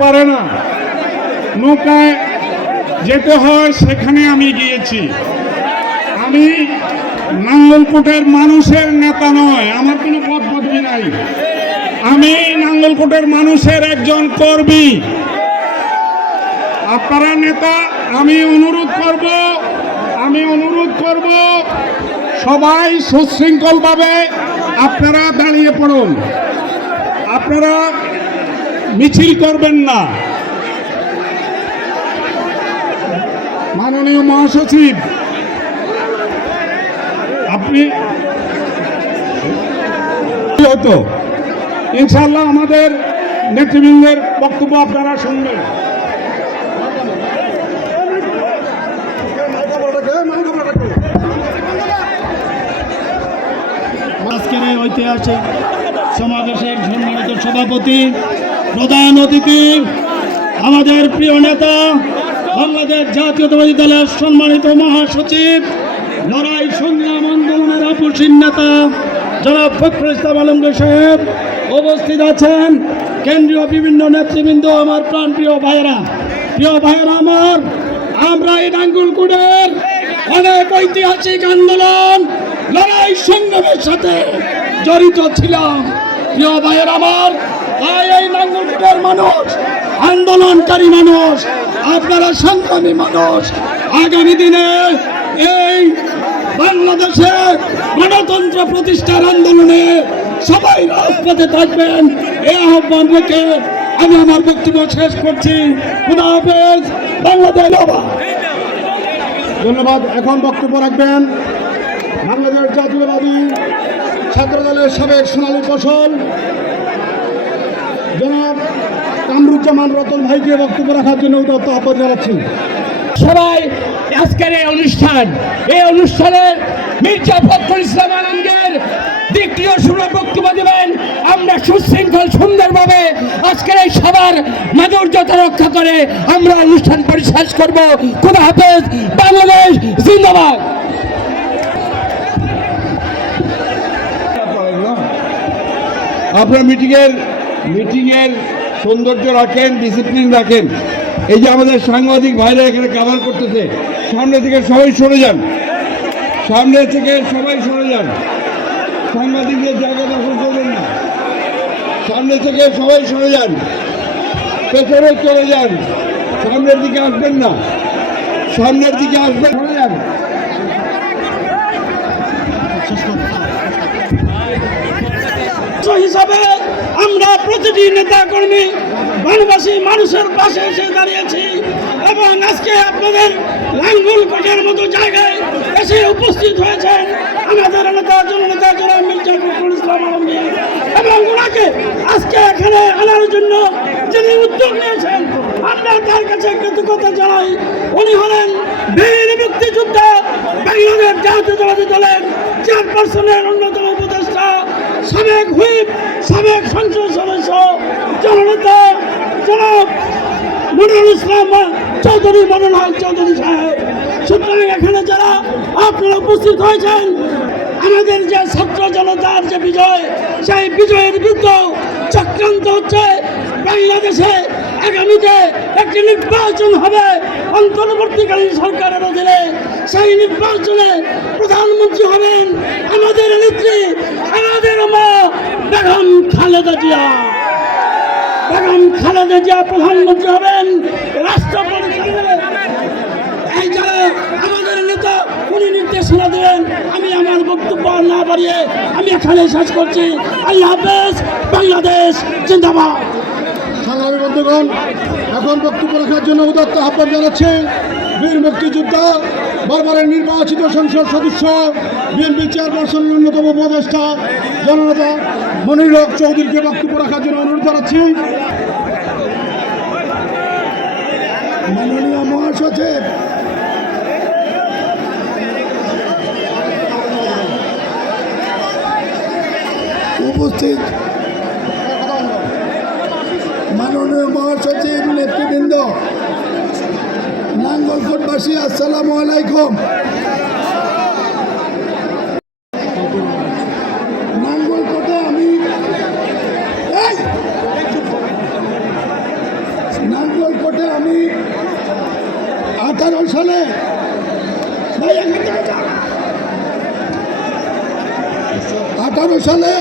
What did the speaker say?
পারে না, নৌকায় যেতে হয়, সেখানে আমি গিয়েছি। আমি নাঙ্গলকোটের মানুষের নেতা নয়, আমার কোনো পদ পদবি নাই। আমি নাঙ্গলকোটের মানুষের একজন কর্মী। আপনারা নেতা, আমি অনুরোধ করব সবাই সুশৃঙ্খলভাবে আপনারা দাঁড়িয়ে পড়ুন। আপনারা মিছিল করবেন না। মাননীয় মহাসচিব, আপনি হতো ইনশাআল্লাহ আমাদের নেতৃবৃন্দের বক্তব্য আপনারা শুনবেন। আজকের এই ঐতিহাসিক সমাবেশের সম্মানিত সভাপতি, প্রধান অতিথি, আমাদের প্রিয় নেতা, বাংলাদেশ জাতীয়তাবাদী দলের সম্মানিত মহাসচিব, লড়াই সংগ্রাম আন্দোলনের আপসীন নেতা জনাব ফখরুল ইসলাম আলমগীর সাহেব উপস্থিত আছেন। কেন্দ্রীয় বিভিন্ন নেতৃবৃন্দ, আমার প্রাণপ্রিয় ভাইয়েরা আমার, আমরা এই নাঙ্গলকোটের অনেক ঐতিহাসিক আন্দোলন লড়াই সংগ্রামের সাথে জড়িত ছিলাম। প্রিয় ভাইয়ের আমার, তাই এই নাঙ্গলকোটের মানুষ আন্দোলনকারী মানুষ, আপনারা সংগ্রামী মানুষ। আগামী দিনে এই বাংলাদেশে গণতন্ত্র প্রতিষ্ঠার আন্দোলনে সবাই রাজপথে থাকবেন, এই আহ্বান রেখে আমি আমার বক্তব্য শেষ করছি। খুদা হাফেজ। বাংলাদেশ। ধন্যবাদ। এখন বক্তব্য রাখবেন বাংলাদেশ জাতীয়তাবাদী ছাত্র দলের সাবেক সোনালী ফসল জনাব কামরুজ্জামান রতন ভাইকে বক্তব্য রাখার জন্য উদাত্ত আহ্বান জানাচ্ছি। সবাই আজকের এই অনুষ্ঠানে মির্জা ফখরুল ইসলাম আলমগীর দ্বিতীয় সুরে বক্তব্য দেবেন। আমরা সুশৃঙ্খল সুন্দরভাবে আজকের এই সবার মাধুর্যতা রক্ষা করে আমরা অনুষ্ঠান পরিশেষ করব। খুদা হাফেজ। বাংলাদেশ জিন্দাবাদ। আপনারা মিটিংয়ের সৌন্দর্য রাখেন, ডিসিপ্লিন রাখেন। এই যে আমাদের সাংবাদিক ভাইরা এখানে কাভার করতেছে, সামনে থেকে সবাই সরে যান, সাংবাদিকদের জায়গা দখল করবেন না। সামনে থেকে সবাই সরে যান, পেছনে চলে যান, সামনের দিকে আসবেন না, সরে যান। হিসাবে আমরা প্রতিটি নেতা কর্মী বনবাসী মানুষের পাশে এসে দাঁড়িয়েছি এবং আজকে আপনাদের নাঙ্গলকোটের মতো জায়গায় এসে উপস্থিত হয়েছেন আমাদের নেতা জননেতা জনাব মির্জা ফখরুল ইসলাম আলমগীর, এবং ওনাকে আজকে এখানে আনার জন্য যিনি উদ্যোগ নিয়েছেন আমরা তার কাছে কৃতজ্ঞতা জানাই। উনি হলেন বীর মুক্তিযোদ্ধা, বাংলাদেশ জাতীয়তাবাদী দলের চেয়ারপারসনের অন্যতম উপদেষ্টা, সাবেক হুইপ, সাবেক সংসদ সদস্য, জননেতা জনাব মনিরুল ইসলাম চৌধুরী, মনিরুল হক চৌধুরী সাহেব। সুতরাং এখানে যারা আপনারা উপস্থিত হয়েছেন, আমাদের যে ছাত্র জনতার যে বিজয়, সেই বিজয়ের বিরুদ্ধে চক্রান্ত হচ্ছে। বাংলাদেশে আগামীতে একটি নির্বাচন হবে অন্তর্বর্তীকালীন সরকারের অধীনে। সেই নির্বাচনে প্রধানমন্ত্রী হবেন আমাদের নেত্রী, আমাদের মা বেগম খালেদা জিয়া। প্রধানমন্ত্রী হবেন, রাষ্ট্রপতি এই যারা আমাদের নেতা উনি নির্দেশনা দেবেন। আমি আমার বক্তব্য না বাড়িয়ে আমি এখানে শেষ করছি। আল্লাহ হাফেজ। বাংলাদেশ জিন্দাবাদ। সংগ্রামী বন্ধুগণ, এখন বক্তব্য রাখার জন্য উদাত্ত আহ্বান জানাচ্ছি বীর মুক্তিযোদ্ধা, বারবারের নির্বাচিত সংসদ সদস্য, বিএনপি চেয়ারপারসনের অন্যতম উপদেষ্টা জননেতা মনিরুল হক চৌধুরীকে বক্তব্য রাখার জন্য অনুরোধ জানাচ্ছি। মাননীয় মহাসচিব, উপস্থিত মাননীয় মহাসচিব, নেতৃবৃন্দ, নাঙ্গলকোটবাসী, আসসালামু আলাইকুম। নাঙ্গলকোটে আমি নাঙ্গলকোটে আমি 18 সালে ভাই এখান থেকে যান। 18 সালে